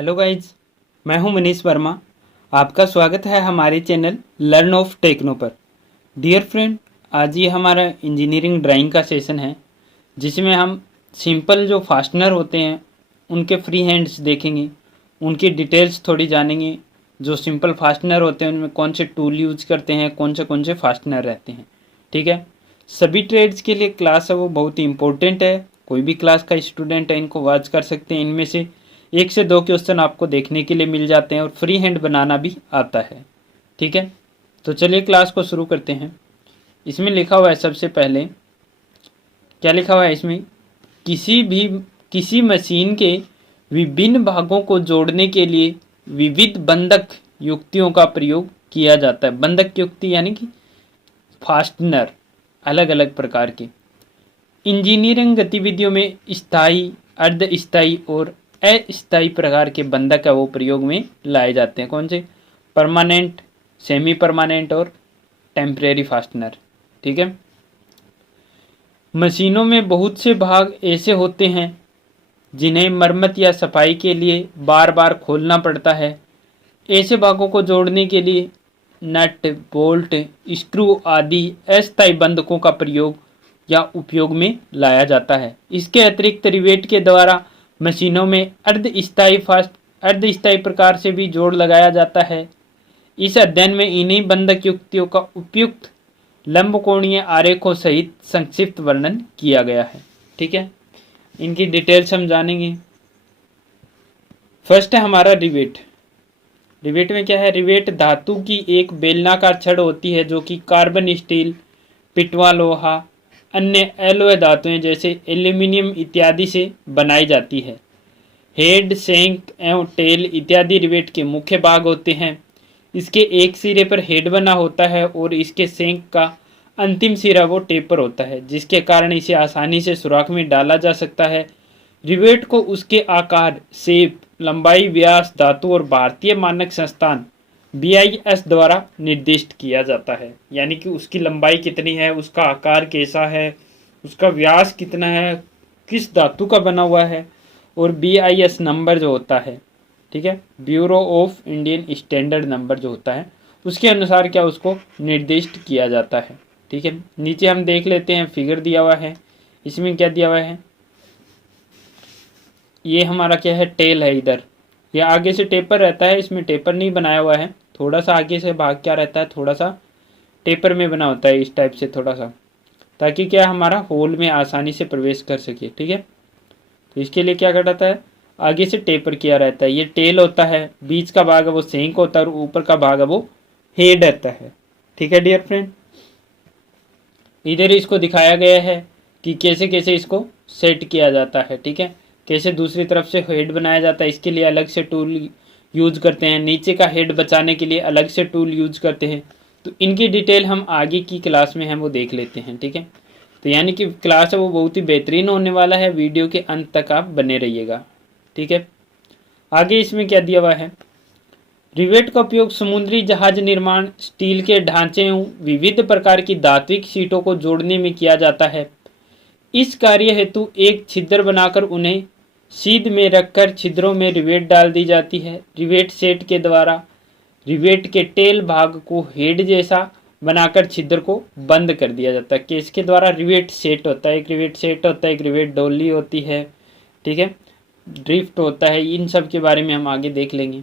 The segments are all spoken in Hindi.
हेलो गाइज, मैं हूं मनीष वर्मा। आपका स्वागत है हमारे चैनल लर्न ऑफ टेक्नो पर। डियर फ्रेंड, आज ये हमारा इंजीनियरिंग ड्राइंग का सेशन है, जिसमें हम सिंपल जो फास्टनर होते हैं उनके फ्री हैंड्स देखेंगे, उनकी डिटेल्स थोड़ी जानेंगे। जो सिंपल फास्टनर होते हैं उनमें कौन से टूल यूज करते हैं, कौन से फास्टनर रहते हैं। ठीक है, सभी ट्रेड्स के लिए क्लास है वो बहुत ही इंपॉर्टेंट है। कोई भी क्लास का स्टूडेंट है इनको वॉच कर सकते हैं। इनमें से 1 से 2 क्वेश्चन आपको देखने के लिए मिल जाते हैं और फ्री हैंड बनाना भी आता है। ठीक है, तो चलिए क्लास को शुरू करते हैं। इसमें लिखा हुआ है, सबसे पहले क्या लिखा हुआ है इसमें, किसी मशीन के विभिन्न भागों को जोड़ने के लिए विविध बंधक युक्तियों का प्रयोग किया जाता है। बंधक युक्ति यानी कि फास्टनर, अलग अलग प्रकार के। इंजीनियरिंग गतिविधियों में स्थायी, अर्ध स्थायी और अस्थायी प्रकार के बंधक है वो प्रयोग में लाए जाते हैं। कौन से? परमानेंट, सेमी परमानेंट और टेम्परेरी फास्टनर। ठीक है, मशीनों में बहुत से भाग ऐसे होते हैं जिन्हें मरम्मत या सफाई के लिए बार बार खोलना पड़ता है। ऐसे भागों को जोड़ने के लिए नट, बोल्ट, स्क्रू आदि अस्थायी बंधकों का प्रयोग या उपयोग में लाया जाता है। इसके अतिरिक्त रिवेट के द्वारा मशीनों में अर्ध स्थायी प्रकार से भी जोड़ लगाया जाता है। इस अध्ययन में इन्हीं बंधक युक्तियों का उपयुक्त लंबकोणीय आरेखों सहित संक्षिप्त वर्णन किया गया है। ठीक है, इनकी डिटेल्स हम जानेंगे। फर्स्ट है हमारा रिवेट। रिवेट में क्या है? रिवेट धातु की एक बेलनाकार छड़ होती है जो कि कार्बन, स्टील, पिटवा लोहा, अन्य एलॉय धातुएं जैसे एल्यूमिनियम इत्यादि से बनाई जाती है। हेड, शैंक एवं टेल इत्यादि रिवेट के मुख्य भाग होते हैं। इसके एक सिरे पर हेड बना होता है और इसके शैंक का अंतिम सिरा वो टेपर होता है, जिसके कारण इसे आसानी से सुराख में डाला जा सकता है। रिवेट को उसके आकार, शेप, लंबाई, व्यास, धातु और भारतीय मानक संस्थान BIS द्वारा निर्दिष्ट किया जाता है। यानी कि उसकी लंबाई कितनी है, उसका आकार कैसा है, उसका व्यास कितना है, किस धातु का बना हुआ है, और BIS नंबर जो होता है, ठीक है, bureau of Indian standard number जो होता है, उसके अनुसार क्या उसको निर्दिष्ट किया जाता है। ठीक है, नीचे हम देख लेते हैं, फिगर दिया हुआ है। इसमें क्या दिया हुआ है, ये हमारा क्या है, टेल है। इधर ये आगे से टेपर रहता है, इसमें टेपर नहीं बनाया हुआ है। थोड़ा सा आगे से भाग क्या रहता है, थोड़ा सा टेपर में बना होता है, इस टाइप से थोड़ा सा, ताकि क्या हमारा होल में आसानी से प्रवेश कर सके। ठीक है, तो इसके लिए क्या करता है, आगे से टेपर किया रहता है। ये टेल होता है, बीच का भाग है वो शैंक होता है और ऊपर का भाग है वो हेड रहता है। ठीक है डियर फ्रेंड, इधर इसको दिखाया गया है कि कैसे कैसे इसको सेट किया जाता है। ठीक है, कैसे दूसरी तरफ से हेड बनाया जाता है, इसके लिए अलग से टूल यूज करते हैं, नीचे का हेड बचाने के लिए अलग से टूल यूज करते हैं। तो इनकी डिटेल हम आगे की क्लास में हम वो देख लेते हैं। ठीक है, तो यानी कि क्लास है वो बहुत ही बेहतरीन होने वाला है, वीडियो के अंत तक आप बने रहिएगा। ठीक है, आगे इसमें क्या दिया हुआ है, रिवेट का उपयोग समुद्री जहाज निर्माण, स्टील के ढांचे एवं विविध प्रकार की धात्विक शीटों को जोड़ने में किया जाता है। इस कार्य हेतु एक छिद्र बनाकर उन्हें सीध में रखकर छिद्रों में रिवेट डाल दी जाती है। रिवेट सेट के द्वारा रिवेट के टेल भाग को हेड जैसा बनाकर छिद्र को बंद कर दिया जाता है। किसके द्वारा? रिवेट सेट होता है, एक रिवेट सेट होता है, एक रिवेट डोली होती है। ठीक है, ड्रिफ्ट होता है, इन सब के बारे में हम आगे देख लेंगे।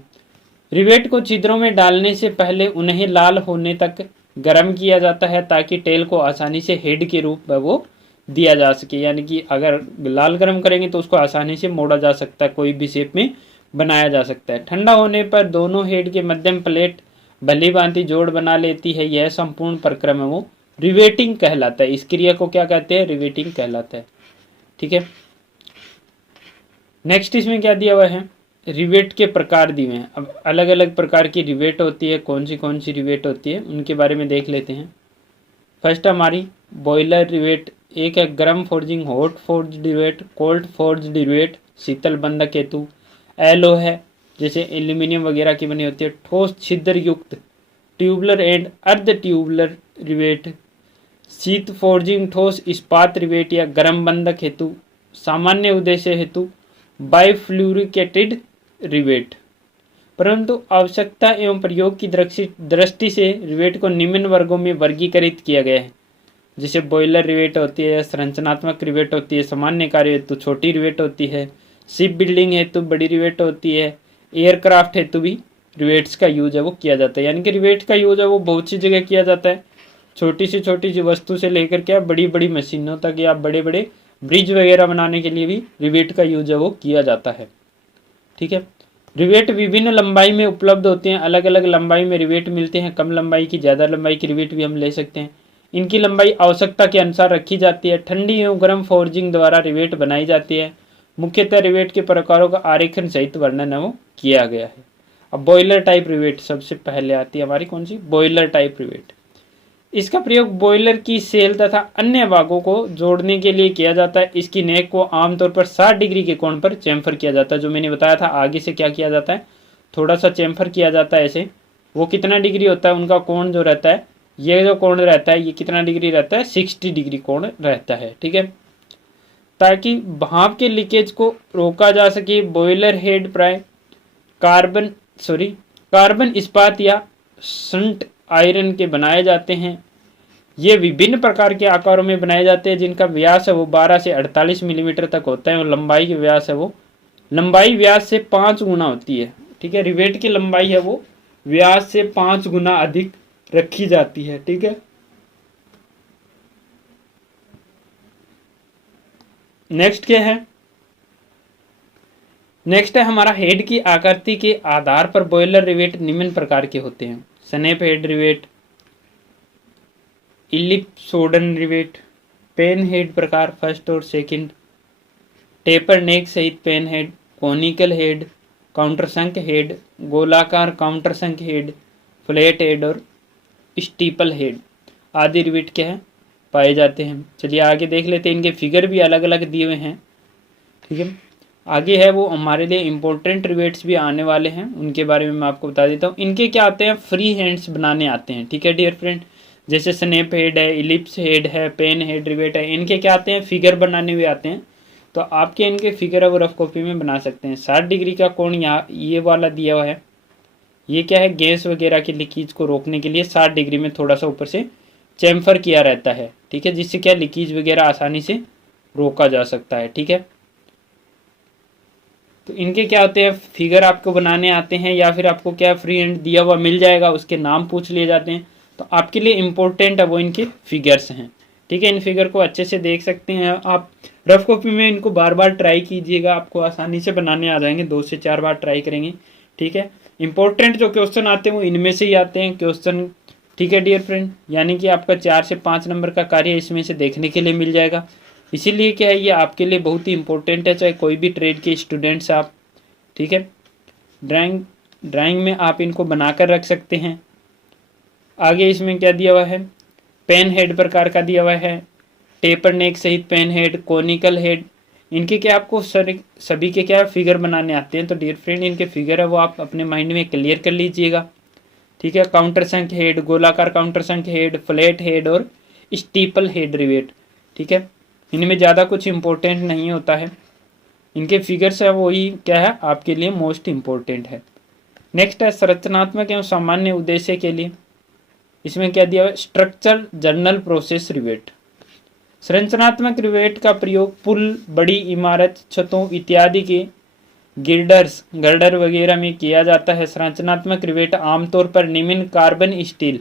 रिवेट को छिद्रों में डालने से पहले उन्हें लाल होने तक गर्म किया जाता है, ताकि टेल को आसानी से हेड के रूप में वो दिया जा सके। यानी कि अगर लाल गर्म करेंगे तो उसको आसानी से मोड़ा जा सकता है, कोई भी शेप में बनाया जा सकता है। ठंडा होने पर दोनों हेड के मध्यम प्लेट भली भांति जोड़ बना लेती है। यह संपूर्ण प्रक्रिया वो रिवेटिंग कहलाता है। इस क्रिया को क्या कहते हैं? रिवेटिंग कहलाता है। ठीक है, नेक्स्ट इसमें क्या दिया हुआ है, रिवेट के प्रकार दिए हैं। अब अलग अलग प्रकार की रिवेट होती है, कौन सी रिवेट होती है उनके बारे में देख लेते हैं। फर्स्ट हमारी बॉयलर रिवेट, एक है गर्म forging hot forge rivet, cold forge rivet शीतल बंधक हेतु। एलो है, जैसे एल्यूमिनियम वगैरह की बनी होती है। ठोस छिद्र युक्त ट्यूबलर एंड अर्ध ट्यूबलर रिवेट। शीत फोर्जिंग ठोस इस्पात रिवेट या गर्म बंधक हेतु। सामान्य उद्देश्य हेतु बाइफ्लूरिकेटेड रिवेट। परंतु आवश्यकता एवं प्रयोग की दृष्टि से रिवेट को निम्न वर्गों में वर्गीकृत किया गया है। जैसे बॉयलर रिवेट होती है, संरचनात्मक रिवेट होती है, सामान्य कार्य हेतु छोटी रिवेट होती है, शिप बिल्डिंग हेतु बड़ी रिवेट होती है, एयरक्राफ्ट हेतु भी रिवेट्स का यूज है वो किया जाता है। यानी कि रिवेट का यूज है वो बहुत सी जगह किया जाता है, छोटी सी वस्तु से लेकर के बड़ी बड़ी मशीनों तक या बड़े बड़े ब्रिज वगैरह बनाने के लिए भी रिवेट का यूज है वो किया जाता है। ठीक है, रिवेट विभिन्न लंबाई में उपलब्ध होते हैं, अलग अलग लंबाई में रिवेट मिलते हैं, कम लंबाई की, ज़्यादा लंबाई की रिवेट भी हम ले सकते हैं। इनकी लंबाई आवश्यकता के अनुसार रखी जाती है। ठंडी एवं गर्म फोर्जिंग द्वारा रिवेट बनाई जाती है। मुख्यतः रिवेट के प्रकारों का आरेखन सहित वर्णन है वो किया गया है। अब बॉयलर टाइप रिवेट सबसे पहले आती है हमारी, कौन सी? Boiler type rivet. इसका प्रयोग बॉयलर की सेल तथा अन्य भागों को जोड़ने के लिए किया जाता है। इसकी नेक को आमतौर पर 60 डिग्री के कोण पर चैम्फर किया जाता है। जो मैंने बताया था, आगे से क्या किया जाता है, थोड़ा सा चैम्फर किया जाता है ऐसे। वो कितना डिग्री होता है, उनका कोण जो रहता है, ये जो कोण रहता है ये कितना डिग्री रहता है, 60 डिग्री कोण रहता है। ठीक है, ताकि भाप के लीकेज को रोका जा सके। बॉयलर हेड प्राय कार्बन इस्पात या संट आयरन के बनाए जाते हैं। ये विभिन्न प्रकार के आकारों में बनाए जाते हैं, जिनका व्यास है वो 12 से 48 मिलीमीटर तक होता है और लंबाई की व्यास है वो व्यास से 5 गुना होती है। ठीक है, रिवेट की लंबाई है वो व्यास से 5 गुना अधिक रखी जाती है। ठीक है, नेक्स्ट क्या है? नेक्स्ट है हमारा हेड की आकृति के आधार पर बॉयलर रिवेट निम्न प्रकार के होते हैं। Snap head rivet, ellipsoidal rivet, pan head प्रकार फर्स्ट और सेकंड, टेपर नेक सहित pan head, conical head, countersunk head, गोलाकार काउंटरसंक हेड, फ्लैट हेड और स्टीपल हेड आदि रिवेट क्या है पाए जाते हैं। चलिए आगे देख लेते हैं, इनके फिगर भी अलग अलग दिए हुए हैं। ठीक है, आगे है वो हमारे लिए इम्पोर्टेंट रिवेट्स भी आने वाले हैं, उनके बारे में मैं आपको बता देता हूँ। इनके क्या आते हैं, फ्री हैंड्स बनाने आते हैं। ठीक है डियर फ्रेंड, जैसे स्नैप हेड है, इलिप्स हेड है, पेन हेड रिवेट है, इनके क्या आते हैं, फिगर बनाने हुए आते हैं। तो आपके इनके फिगर है वो रफ कॉपी में बना सकते हैं। 60 डिग्री का कोण यहाँ ये वाला दिया हुआ है, ये क्या है, गैस वगैरह की लीकेज को रोकने के लिए 60 डिग्री में थोड़ा सा ऊपर से चैम्फर किया रहता है। ठीक है, जिससे क्या लीकेज वगैरह आसानी से रोका जा सकता है। ठीक है, तो इनके क्या होते हैं, फिगर आपको बनाने आते हैं या फिर आपको क्या फ्री हैंड दिया हुआ मिल जाएगा, उसके नाम पूछ लिए जाते हैं। तो आपके लिए इम्पोर्टेंट है वो इनके फिगर्स हैं। ठीक है, इन फिगर को अच्छे से देख सकते हैं आप, रफ कॉपी में इनको बार बार ट्राई कीजिएगा, आपको आसानी से बनाने आ जाएंगे, 2 से 4 बार ट्राई करेंगे। ठीक है, इंपॉर्टेंट जो क्वेश्चन आते हैं वो इनमें से ही आते हैं क्वेश्चन। ठीक है डियर फ्रेंड, यानी कि आपका 4 से 5 नंबर का कार्य इसमें से देखने के लिए मिल जाएगा। इसीलिए क्या है, ये आपके लिए बहुत ही इंपॉर्टेंट है, चाहे कोई भी ट्रेड के स्टूडेंट्स आप। ठीक है, ड्राइंग में आप इनको बनाकर रख सकते हैं। आगे इसमें क्या दिया हुआ है, पेन हेड प्रकार का दिया हुआ है, टेपर नेक सहित पेन हेड, कोनिकल हेड, इनके क्या आपको सभी के क्या फिगर बनाने आते हैं। तो डियर फ्रेंड, इनके फिगर है वो आप अपने माइंड में क्लियर कर लीजिएगा। ठीक है, काउंटर संख हेड, गोलाकार काउंटर संख हेड, फ्लैट हेड और स्टीपल हेड रिवेट। ठीक है, इनमें ज़्यादा कुछ इंपॉर्टेंट नहीं होता है, इनके फिगर्स है वही क्या है आपके लिए मोस्ट इम्पोर्टेंट है। नेक्स्ट है संरचनात्मक एवं सामान्य उद्देश्य के लिए। इसमें क्या दिया हुआ है, स्ट्रक्चर जर्नल प्रोसेस रिवेट। संरचनात्मक रिवेट का प्रयोग पुल, बड़ी इमारत, छतों इत्यादि के गर्डर वगैरह में किया जाता है। संरचनात्मक रिवेट आमतौर पर निम्न carbon steel,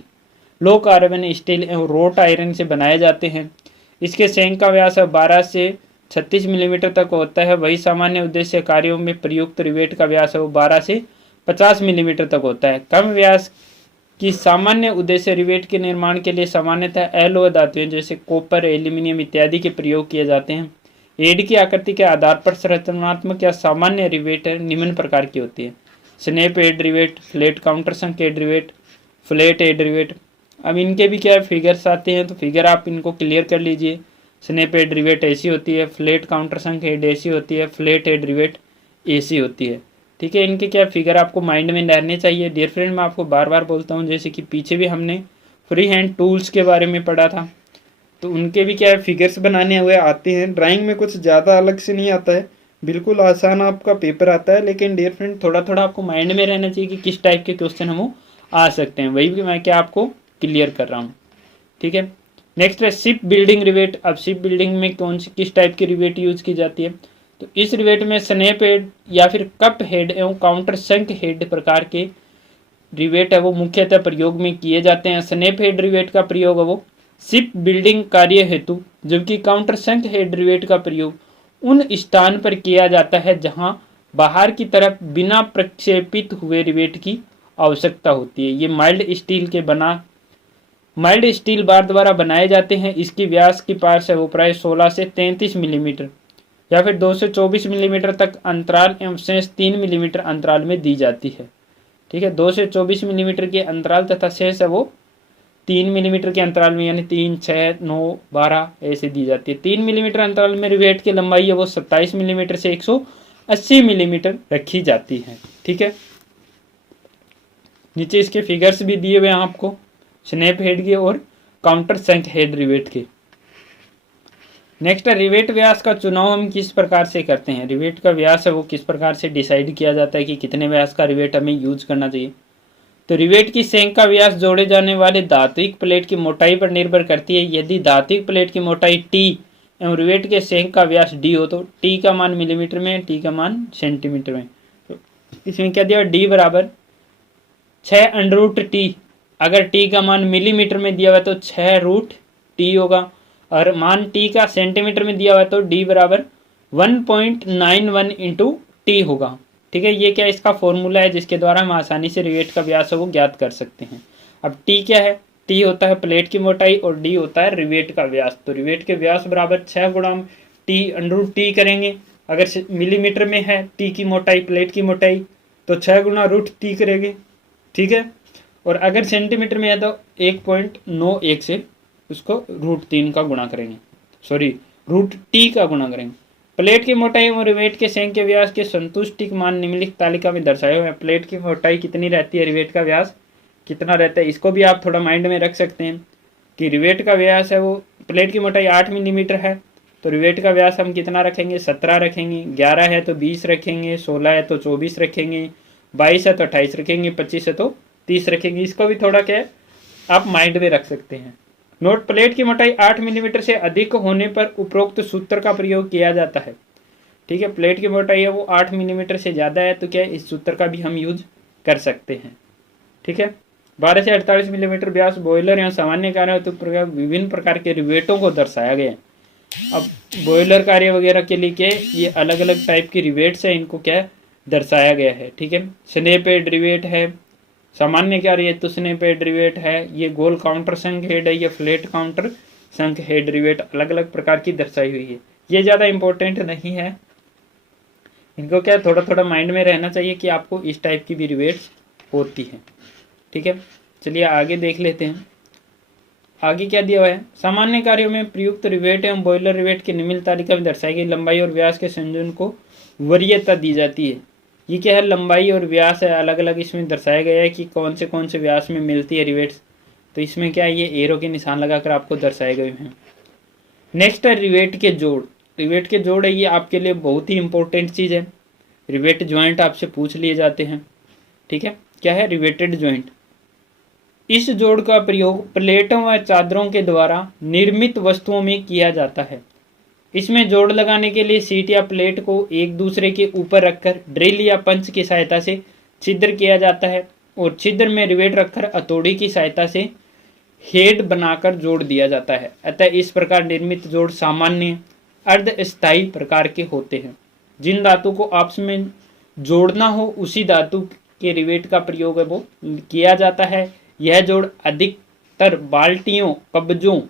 low carbon steel एवं रोट आयरन से बनाए जाते हैं। इसके सेंक का व्यास 12 से 36 मिलीमीटर तक होता है। वही सामान्य उद्देश्य कार्यों में प्रयुक्त रिवेट का व्यास है वो 12 से 50 मिलीमीटर तक होता है। कम व्यास की सामान्य उद्देश्य रिवेट के निर्माण के लिए सामान्यतः अलोह धातुएं जैसे कॉपर, एल्यूमिनियम इत्यादि के प्रयोग किए जाते हैं। हेड की आकृति के आधार पर संरचनात्मक या सामान्य रिवेट निम्न प्रकार की होती है। Snap head rivet, flat countersunk head rivet, flat head rivet. अब इनके भी क्या फिगर्स आते हैं, तो फिगर आप इनको क्लियर कर लीजिए। स्नैप हेड रिवेट ऐसी होती है, फ्लैट काउंटर संक हेड ऐसी होती है, फ्लैट हेड रिवेट ऐसी होती है। ठीक है, इनके क्या फिगर आपको माइंड में रहने चाहिए। डियर फ्रेंड, मैं आपको बार बार बोलता हूँ, जैसे कि पीछे भी हमने फ्री हैंड टूल्स के बारे में पढ़ा था, तो उनके भी क्या है फिगर्स बनाने हुए आते हैं। ड्राइंग में कुछ ज़्यादा अलग से नहीं आता है, बिल्कुल आसान आपका पेपर आता है, लेकिन डियर फ्रेंड थोड़ा थोड़ा आपको माइंड में रहना चाहिए कि किस टाइप के क्वेश्चन हम आ सकते हैं, वही भी मैं क्या आपको क्लियर कर रहा हूँ। ठीक है, नेक्स्ट है शिप बिल्डिंग रिवेट। अब शिप बिल्डिंग में कौन सी किस टाइप की रिवेट यूज की जाती है, तो इस रिवेट में स्नैप हेड या फिर कप हेड एवं काउंटर शंक हेड प्रकार के रिवेट है वो मुख्यतः प्रयोग में किए जाते हैं। स्नैप हेड रिवेट का प्रयोग है वो शिप बिल्डिंग कार्य हेतु, जबकि काउंटर शंक हेड रिवेट का प्रयोग उन स्थान पर किया जाता है जहां बाहर की तरफ बिना प्रक्षेपित हुए रिवेट की आवश्यकता होती है। ये माइल्ड स्टील बार द्वारा बनाए जाते हैं। इसकी व्यास की पार्श्व है वो प्राय 16 से 33 मिलीमीटर या फिर 2 से 24 मिलीमीटर तक अंतराल एवं शेष 3 मिलीमीटर अंतराल में दी जाती है। ठीक है, 2 से 24 मिलीमीटर के अंतराल तथा शेष है वो 3 मिलीमीटर के अंतराल में, यानी 3, 6, 9, 12 ऐसे दी जाती है। 3 मिलीमीटर अंतराल में रिवेट की लंबाई है वो 27 मिलीमीटर से 180 मिलीमीटर रखी जाती है। ठीक है, नीचे इसके फिगर्स भी दिए हुए हैं आपको स्नैप हेड के और काउंटर शंक हेड रिवेट के। नेक्स्ट है रिवेट व्यास का चुनाव हम किस प्रकार से करते हैं। रिवेट का व्यास है वो किस प्रकार से डिसाइड किया जाता है कि कितने व्यास का रिवेट हमें यूज करना चाहिए। तो रिवेट की सेंक का व्यास जोड़े जाने वाले धात्विक प्लेट की मोटाई पर निर्भर करती है। यदि धात्विक प्लेट की मोटाई टी एवं रिवेट के सेंक का व्यास डी हो तो टी का मान मिलीमीटर में, टी का मान सेंटीमीटर में। तो इसमें क्या दिया, डी बराबर 6√t। अगर टी का मान मिलीमीटर में दिया हुआ है तो 6√t होगा, और मान टी का सेंटीमीटर में दिया हुआ है तो डी बराबर 1.91 इंटू टी होगा। ठीक है, ये क्या इसका फॉर्मूला है जिसके द्वारा हम आसानी से रिवेट का व्यास है वो ज्ञात कर सकते हैं। अब टी क्या है, टी होता है प्लेट की मोटाई और डी होता है रिवेट का व्यास। तो रिवेट के व्यास बराबर 6 गुणा टी करेंगे। अगर मिलीमीटर में है टी की मोटाई, प्लेट की मोटाई, तो 6 गुणा रूट टी करेंगे। ठीक है, और अगर सेंटीमीटर में है तो 1.91 से उसको √3 का गुणा करेंगे, सॉरी √t का गुणा करेंगे। प्लेट की मोटाई और रिवेट के सेंक के व्यास के संतुष्टिक मान निम्नलिखित तालिका में दर्शाए हुए हैं। प्लेट की मोटाई कितनी रहती है, रिवेट का व्यास कितना रहता है, इसको भी आप थोड़ा माइंड में रख सकते हैं कि रिवेट का व्यास है वो, प्लेट की मोटाई 8 मिलीमीटर है तो रिवेट का व्यास हम कितना रखेंगे, 17 रखेंगे। 11 है तो 20 रखेंगे, 16 है तो 24 रखेंगे, 22 है तो 28 रखेंगे, 25 है तो 30 रखेंगे। इसको भी थोड़ा क्या है आप माइंड में रख सकते हैं। नोट, प्लेट की मोटाई 8 मिलीमीटर से अधिक होने पर उपरोक्त सूत्र का प्रयोग किया जाता है। ठीक है, प्लेट की मोटाई है वो 8 मिलीमीटर से ज़्यादा है तो क्या है इस सूत्र का भी हम यूज कर सकते हैं। ठीक है, 12 से 48 मिलीमीटर व्यास बॉयलर एवं सामान्य कार्य तो विभिन्न प्रकार के रिवेटों को दर्शाया गया है। अब बॉयलर कार्य वगैरह के लिए क्या ये अलग अलग टाइप की रिवेट्स है, इनको क्या दर्शाया गया है। ठीक है, स्नैप हेड रिवेट है, सामान्य कार्य तो स्नैप हेड रिवेट है, ये गोल काउंटर शंक हेड है, ये फ्लैट काउंटर शंक हेड रिवेट अलग अलग प्रकार की दर्शाई हुई है। ये ज़्यादा इंपॉर्टेंट नहीं है, इनको क्या थोड़ा थोड़ा माइंड में रहना चाहिए कि आपको इस टाइप की भी रिवेट्स होती है। ठीक है, चलिए आगे देख लेते हैं। आगे क्या दिया हुआ है, सामान्य कार्यों में प्रयुक्त रिवेट एवं बॉयलर रिवेट की निम्नलिखित तालिका में दर्शाई गई लंबाई और व्यास के संयोजन को वरीयता दी जाती है। ये क्या है, लंबाई और व्यास है, अलग अलग इसमें दर्शाया गया है कि कौन से व्यास में मिलती है रिवेट्स। तो इसमें क्या है ये एरो के निशान लगाकर आपको दर्शाए गए हैं। नेक्स्ट है रिवेट के जोड़। रिवेट के जोड़ है ये आपके लिए बहुत ही इंपॉर्टेंट चीज़ है। रिवेट ज्वाइंट आपसे पूछ लिए जाते हैं। ठीक है, क्या है रिवेटेड ज्वाइंट। इस जोड़ का प्रयोग प्लेटों व चादरों के द्वारा निर्मित वस्तुओं में किया जाता है। इसमें जोड़ लगाने के लिए सीट या प्लेट को एक दूसरे के ऊपर रखकर ड्रिल या पंच की सहायता से छिद्र किया जाता है और छिद्र में रिवेट रखकर हथौड़ी की सहायता से हेड बनाकर जोड़ दिया जाता है। अतः इस प्रकार निर्मित जोड़ सामान्य अर्धस्थायी प्रकार के होते हैं। जिन धातु को आपस में जोड़ना हो उसी धातु के रिवेट का प्रयोग है वो किया जाता है। यह जोड़ अधिकतर बाल्टियों, कब्जों,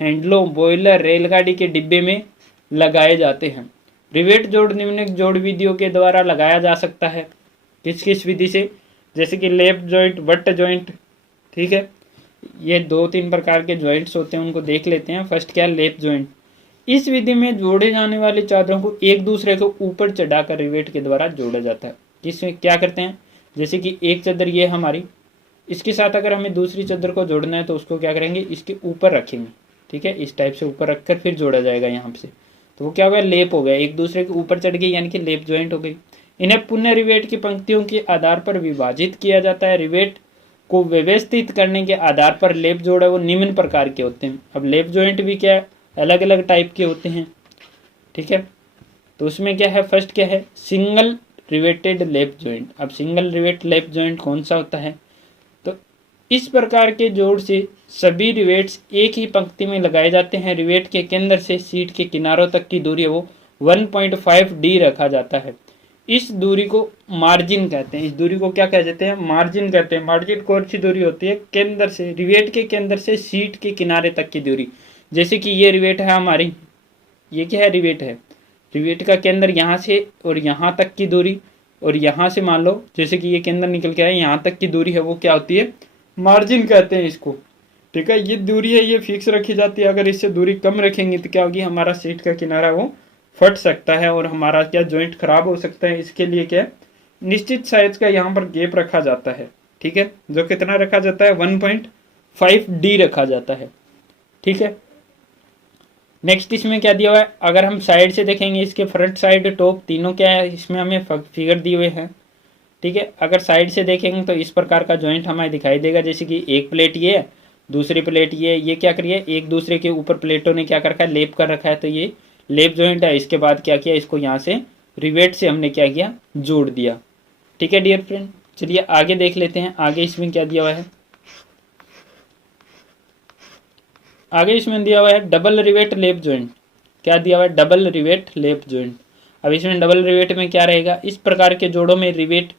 हैंडलों, बॉयलर, रेलगाड़ी के डिब्बे में लगाए जाते हैं। रिवेट जोड़ निम्नलिखित जोड़ विधियों के द्वारा लगाया जा सकता है। किस किस विधि से, जैसे कि लेप जॉइंट, बट जॉइंट। ठीक है, ये 2-3 प्रकार के जॉइंट्स होते हैं, उनको देख लेते हैं। फर्स्ट क्या है, लेप जॉइंट। इस विधि में जोड़े जाने वाले चादरों को एक दूसरे के ऊपर चढ़ाकर रिवेट के द्वारा जोड़ा जाता है। जिसमें क्या करते हैं, जैसे कि एक चादर ये हमारी, इसके साथ अगर हमें दूसरी चादर को जोड़ना है तो उसको क्या करेंगे, इसके ऊपर रखेंगे। ठीक है, इस टाइप से ऊपर रखकर फिर जोड़ा जाएगा यहाँ से। तो वो क्या हो गया, लेप हो गया, एक दूसरे के ऊपर चढ़ गई यानी कि लेप ज्वाइंट हो गई। इन्हें पुनः रिवेट की पंक्तियों के आधार पर विभाजित किया जाता है। रिवेट को व्यवस्थित करने के आधार पर लेप जोड़ है वो निम्न प्रकार के होते हैं। अब लेप ज्वाइंट भी क्या है, अलग अलग टाइप के होते हैं, ठीक है। तो उसमें क्या है, फर्स्ट क्या है, सिंगल रिवेटेड लेप ज्वाइंट। अब सिंगल रिवेट लेप ज्वाइंट कौन सा होता है, तो इस प्रकार के जोड़ से सभी रिवेट्स एक ही पंक्ति में लगाए जाते हैं। रिवेट के केंद्र से सीट के किनारों तक की दूरी है वो 1.5 डी रखा जाता है। इस दूरी को मार्जिन कहते हैं। इस दूरी को क्या कह देते हैं, मार्जिन कहते हैं। मार्जिन कौन सी दूरी होती है, केंद्र से, रिवेट के केंद्र से सीट के किनारे तक की दूरी। जैसे कि ये रिवेट है हमारी, ये क्या है, रिवेट है, रिवेट का केंद्र यहाँ से और यहाँ तक की दूरी, और यहाँ से मान लो जैसे कि ये केंद्र निकल के आए, यहाँ तक की दूरी है वो क्या होती है, मार्जिन कहते हैं इसको, ठीक है। ये दूरी है, ये फिक्स रखी जाती है। अगर इससे दूरी कम रखेंगे तो क्या होगी, हमारा सीट का किनारा वो फट सकता है और हमारा क्या जॉइंट खराब हो सकता है। इसके लिए क्या निश्चित साइज का यहाँ पर गैप रखा जाता है, ठीक है, जो कितना रखा जाता है, 1.5 डी रखा जाता है, ठीक है। नेक्स्ट इसमें क्या दिया हुआ है, अगर हम साइड से देखेंगे, इसके फ्रंट साइड टॉप तीनों क्या है, इसमें हमें फिगर दिए हुए हैं, ठीक है। अगर साइड से देखेंगे तो इस प्रकार का जॉइंट हमें दिखाई देगा। जैसे कि एक प्लेट ये है, दूसरी प्लेट ये क्या करिए, एक दूसरे के ऊपर प्लेटों ने क्या कर रखा है, लेप कर रखा है, तो ये लेप जॉइंट है। इसके बाद क्या किया, इसको यहाँ से रिवेट से हमने क्या किया, जोड़ दिया, ठीक है डियर फ्रेंड। चलिए आगे देख लेते हैं, आगे इसमें क्या दिया हुआ है। आगे इसमें दिया हुआ है डबल रिवेट लेप जॉइंट। क्या दिया हुआ है, डबल रिवेट लेप जॉइंट। अब इसमें डबल रिवेट में क्या रहेगा, इस प्रकार के जोड़ों में रिवेट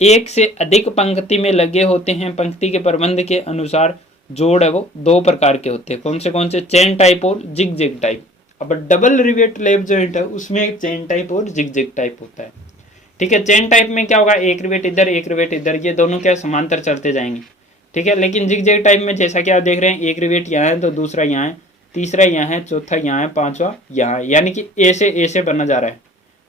एक से अधिक पंक्ति में लगे होते हैं। पंक्ति के प्रबंध के अनुसार जोड़ है वो दो प्रकार के होते हैं। कौन से, चेन टाइप और जिग जैग टाइप। अब डबल रिवेट लेप जॉइंट है, उसमें चेन टाइप और जिग जैग टाइप होता है, ठीक है। चेन टाइप में क्या होगा, एक रिवेट इधर एक रिवेट इधर, ये दोनों क्या समांतर चलते जाएंगे, ठीक है। लेकिन जिग जैग टाइप में जैसा कि आप देख रहे हैं, एक रिवेट यहाँ है तो दूसरा यहाँ है, तीसरा यहाँ है, चौथा यहाँ है, पांचवा यहाँ है, यानी कि ए से बना जा रहा है,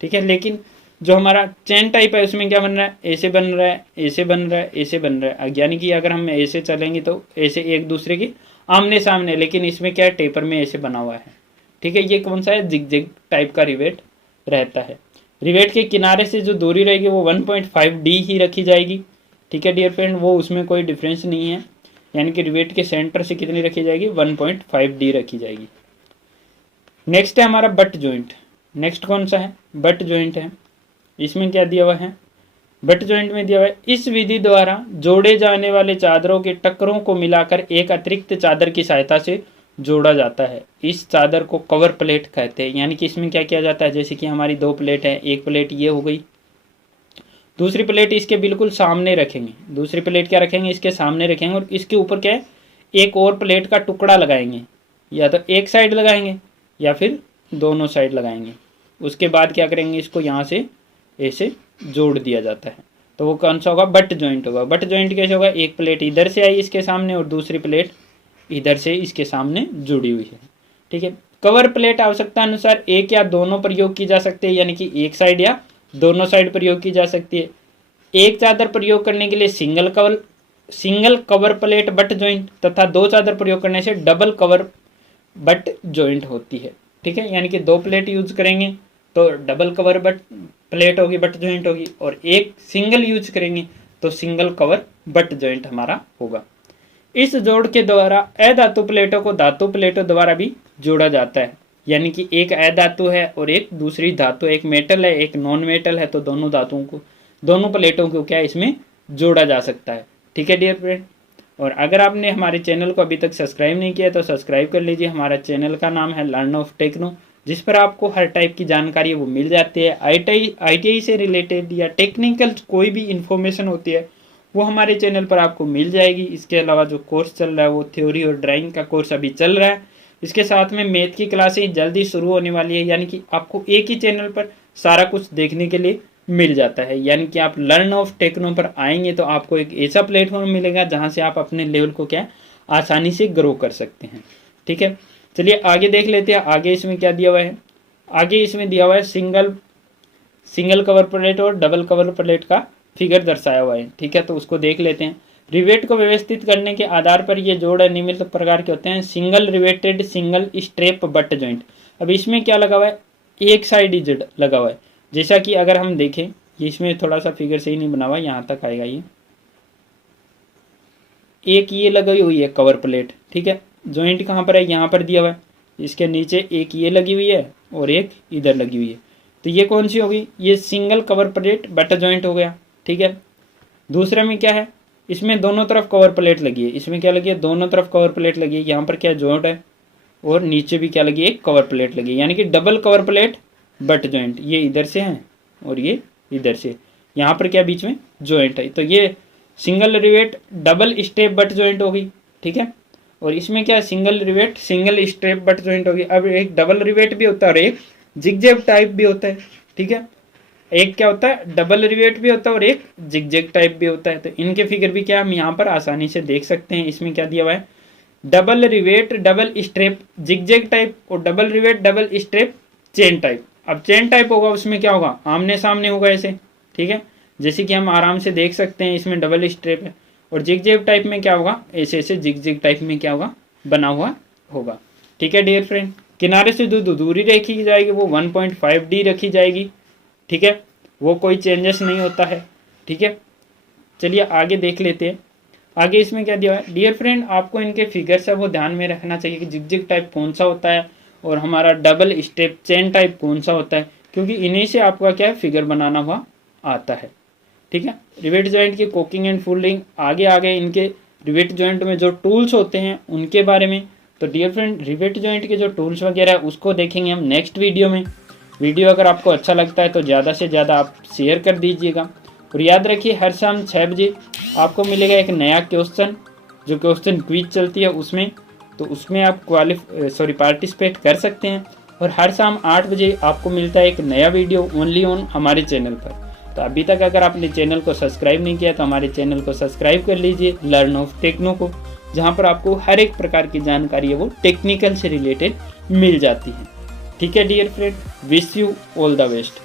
ठीक है। लेकिन जो हमारा चेन टाइप है उसमें क्या बन रहा है, ऐसे बन रहा है, ऐसे बन रहा है, ऐसे बन रहा है, यानी कि अगर हम ऐसे चलेंगे तो ऐसे एक दूसरे के आमने सामने, लेकिन इसमें क्या है, टेपर में ऐसे बना हुआ है, ठीक है। ये कौन सा है, जिग जैग टाइप का रिवेट रहता है। रिवेट के किनारे से जो दूरी रहेगी वो 1.5 डी ही रखी जाएगी, ठीक है डियर फ्रेंड, वो उसमें कोई डिफरेंस नहीं है। यानी कि रिवेट के सेंटर से कितनी रखी जाएगी, 1.5 डी रखी जाएगी। नेक्स्ट है हमारा बट जॉइंट। नेक्स्ट कौन सा है, बट जॉइंट है। इसमें क्या दिया हुआ है, बट जॉइंट में दिया हुआ है, इस विधि द्वारा जोड़े जाने वाले चादरों के टक्करों को मिलाकर एक अतिरिक्त चादर की सहायता से जोड़ा जाता है। इस चादर को कवर प्लेट कहते हैं। यानी कि इसमें क्या किया जाता है, जैसे कि हमारी दो प्लेट है, एक प्लेट ये हो गई, दूसरी प्लेट इसके बिल्कुल सामने रखेंगे, दूसरी प्लेट क्या रखेंगे, इसके सामने रखेंगे, और इसके ऊपर क्या है, एक और प्लेट का टुकड़ा लगाएंगे, या तो एक साइड लगाएंगे या फिर दोनों साइड लगाएंगे। उसके बाद क्या करेंगे, इसको यहाँ से ऐसे जोड़ दिया जाता है। तो वो कौन सा होगा, बट जॉइंट होगा। बट जॉइंट कैसे होगा, एक प्लेट इधर से आई इसके सामने और दूसरी प्लेट इधर से इसके सामने जुड़ी हुई है, ठीक है। कवर प्लेट आवश्यकता अनुसार एक या दोनों प्रयोग की जा सकती है, यानी कि एक साइड या दोनों साइड प्रयोग की जा सकती है। एक चादर प्रयोग करने के लिए single cover plate butt joint तथा दो चादर प्रयोग करने से डबल कवर बट जॉइंट होती है, ठीक है। यानी कि दो प्लेट यूज करेंगे तो डबल कवर बट प्लेट होगी, बट जॉइंट होगी, और एक सिंगल यूज करेंगे तो सिंगल कवर बट जॉइंट हमारा होगा। इस जोड़ के द्वारा अधातु प्लेटों को धातु प्लेटों द्वारा भी जोड़ा जाता है। यानी कि एक अधातु है और एक दूसरी धातु, एक मेटल है एक नॉन मेटल है, तो दोनों धातुओं को, दोनों प्लेटों को क्या इसमें जोड़ा जा सकता है, ठीक है डियर फ्रेंड। और अगर आपने हमारे चैनल को अभी तक सब्सक्राइब नहीं किया तो सब्सक्राइब कर लीजिए। हमारा चैनल का नाम है लर्न ऑफ टेक्नो, जिस पर आपको हर टाइप की जानकारी वो मिल जाती है। ITI से रिलेटेड या टेक्निकल कोई भी इंफॉर्मेशन होती है वो हमारे चैनल पर आपको मिल जाएगी। इसके अलावा जो कोर्स चल रहा है वो थ्योरी और ड्राइंग का कोर्स अभी चल रहा है। इसके साथ में मैथ की क्लासें जल्दी शुरू होने वाली है, यानी कि आपको एक ही चैनल पर सारा कुछ देखने के लिए मिल जाता है। यानी कि आप लर्न ऑफ टेक्नो पर आएंगे तो आपको एक ऐसा प्लेटफॉर्म मिलेगा जहां से आप अपने लेवल को क्या आसानी से ग्रो कर सकते हैं, ठीक है। चलिए आगे देख लेते हैं, आगे इसमें क्या दिया हुआ है। आगे इसमें दिया हुआ है सिंगल कवर प्लेट और डबल कवर प्लेट का फिगर दर्शाया हुआ है, ठीक है। तो उसको देख लेते हैं। रिवेट को व्यवस्थित करने के आधार पर ये जोड़ निम्न प्रकार के होते हैं। Single riveted single strap butt joint. अब इसमें क्या लगा हुआ है, एक साइड ही लगा हुआ है। जैसा कि अगर हम देखें, ये इसमें थोड़ा सा फिगर सही नहीं बना हुआ, यहाँ तक आएगा ये, एक ये लगी हुई है कवर प्लेट, ठीक है। जॉइंट कहाँ पर है, यहाँ पर दिया हुआ है। इसके नीचे एक ये लगी हुई है और एक इधर लगी हुई है। तो ये कौन सी होगी, ये single cover plate butt joint हो गया, ठीक है। दूसरे में क्या है, इसमें दोनों तरफ कवर प्लेट लगी है। इसमें क्या लगी है, दोनों तरफ कवर प्लेट लगी है। यहाँ पर क्या जॉइंट है और नीचे भी क्या लगी है, एक कवर प्लेट लगी है, यानी कि double cover plate butt joint. ये इधर से है और ये इधर से, यहाँ पर क्या बीच में जॉइंट है। तो ये single rivet double step butt joint होगी, ठीक है। और इसमें क्या है, single rivet single step butt joint होगी। अब एक डबल रिवेट भी होता है और एक जिगजैग टाइप भी होता है, ठीक है। एक क्या होता है, डबल रिवेट भी होता है और एक जिगजैग टाइप भी होता है। तो इनके फिगर भी क्या हम यहाँ पर आसानी से देख सकते हैं। इसमें क्या दिया हुआ है, double rivet double strap zigzag type और double rivet double strap chain type. अब चेन टाइप होगा उसमें क्या होगा, आमने सामने होगा ऐसे, ठीक है, जैसे कि हम आराम से देख सकते हैं। इसमें डबल स्ट्रेप है। और जिगजैग टाइप में क्या होगा, ऐसे ऐसे जिगजैग टाइप में क्या होगा, बना हुआ होगा, ठीक है डियर फ्रेंड। किनारे से जो दूरी रखी जाएगी वो 1.5D रखी जाएगी, ठीक है, वो कोई चेंजेस नहीं होता है, ठीक है। चलिए आगे देख लेते हैं। आगे इसमें क्या दिया है डियर फ्रेंड, आपको इनके फिगर्स है वो ध्यान में रखना चाहिए कि जिगजैग टाइप कौन सा होता है और हमारा डबल स्टेप चेन टाइप कौन सा होता है, क्योंकि इन्हीं से आपका क्या है, फिगर बनाना हुआ आता है, ठीक है। रिवेट जॉइंट की कोकिंग एंड फोल्डिंग आगे इनके रिवेट जॉइंट में जो टूल्स होते हैं उनके बारे में। तो डियर फ्रेंड, रिवेट जॉइंट के जो टूल्स वगैरह है उसको देखेंगे हम नेक्स्ट वीडियो में। वीडियो अगर आपको अच्छा लगता है तो ज़्यादा से ज़्यादा आप शेयर कर दीजिएगा। और याद रखिए हर शाम 6 बजे आपको मिलेगा एक नया क्वेश्चन, जो क्वेश्चन क्विज चलती है उसमें, तो उसमें आप पार्टिसिपेट कर सकते हैं। और हर शाम 8 बजे आपको मिलता है एक नया वीडियो ओनली ऑन हमारे चैनल पर। तो अभी तक अगर आपने चैनल को सब्सक्राइब नहीं किया तो हमारे चैनल को सब्सक्राइब कर लीजिए, लर्न ऑफ टेक्नो को, जहाँ पर आपको हर एक प्रकार की जानकारी है वो टेक्निकल से रिलेटेड मिल जाती है, ठीक है dear friend. Wish you all the best.